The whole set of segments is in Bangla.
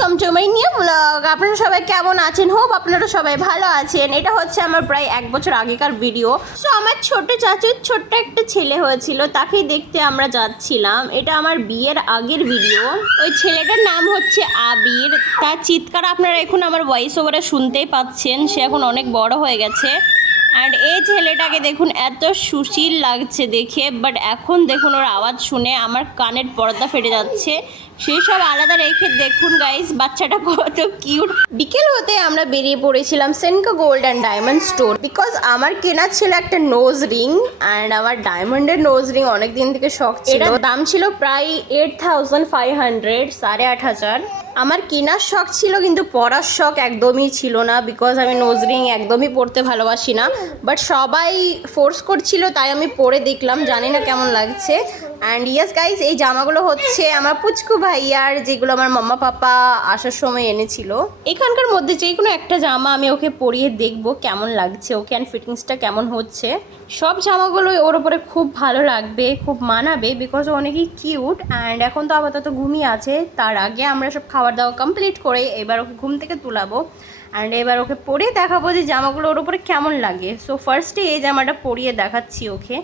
Welcome to my new blog. আপনারা সবাই কেমন আছেন? হোপ আপনারা সবাই ভালো আছেন। এটা হচ্ছে আমার প্রায় 1 বছর আগেকার ভিডিও। সো আমার ছোট চাচুর ছোট্ট একটা ছেলে হয়েছিল, তাকেই দেখতে আমরা যাচ্ছিলাম। এটা আমার বিয়ের আগের ভিডিও। ওই ছেলেটার নাম হচ্ছে আবির। তার চিৎকার আপনারা এখন আমার ভয়েস ওভারে শুনতেই পাচ্ছেন। সে এখন অনেক বড় হয়ে গেছে। অ্যান্ড এই ছেলেটাকে দেখুন, এত সুশীল লাগছে দেখে, বাট এখন দেখুন ওর আওয়াজ শুনে আমার কানের পর্দা ফেটে যাচ্ছে। সেই সব আলাদা রেখে দেখুন গাইস, বাচ্চাটা কত কিউট। বিকেল হতে আমরা বেরিয়ে পড়েছিলাম Senco gold and diamond store, because আমার কেনা ছিল একটা নোজ রিং। অ্যান্ড আমার ডায়মন্ডের নোজ রিং অনেক দিন থেকে শখ ছিল। এটার দাম ছিল প্রায় 8500, 8500। আমার কেনার শখ ছিল, কিন্তু পরার শখ একদমই ছিল না, বিকজ আমি নোজ রিং একদমই পরতে ভালোবাসি না। বাট সবাই ফোর্স করছিল, তাই আমি পরে দেখলাম, জানি না কেমন লাগছে। অ্যান্ড ইয়েস গাইস, এই জামাগুলো হচ্ছে আমার পুচকু ভাইয়ার, যেগুলো আমার মাম্মা পাপা আসার সময় এনেছিল। এখানকার মধ্যে যে কোনো একটা জামা আমি ওকে পরিয়ে দেখবো কেমন লাগছে ওকে, অ্যান্ড ফিটিংসটা কেমন হচ্ছে। সব জামাগুলোই ওর ওপরে খুব ভালো লাগবে, খুব মানাবে, বিকজ ও অনেকই কিউট। অ্যান্ড এখন তো আপাতত ঘুমিয়ে আছে। তার আগে আমরা সব খাবার দাওয়া কমপ্লিট করে এবার ওকে ঘুম থেকে তুলাবো। অ্যান্ড এবার ওকে পরিয়ে দেখাবো যে জামাগুলো ওর উপরে কেমন লাগে। সো ফার্স্টে এই জামাটা পরিয়ে দেখাচ্ছি ওকে।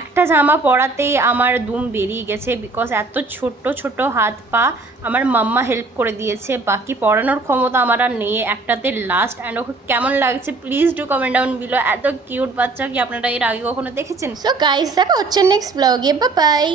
একটা জামা পরাতেই আমার দুম বেরিয়ে গেছে, বিকজ এত ছোট্ট ছোট হাত পা। আমার মাম্মা হেল্প করে দিয়েছে, বাকি পরানোর ক্ষমতা আমার আর নেই। একটাতে লাস্ট। অ্যান্ড ওকে কেমন লাগছে please do comment down below. এত কিউট বাচ্চা কি আপনারা এর আগে কখনো দেখেছেন? সো গাইস, দেখা হচ্ছে নেক্সট ব্লগে। Bye bye.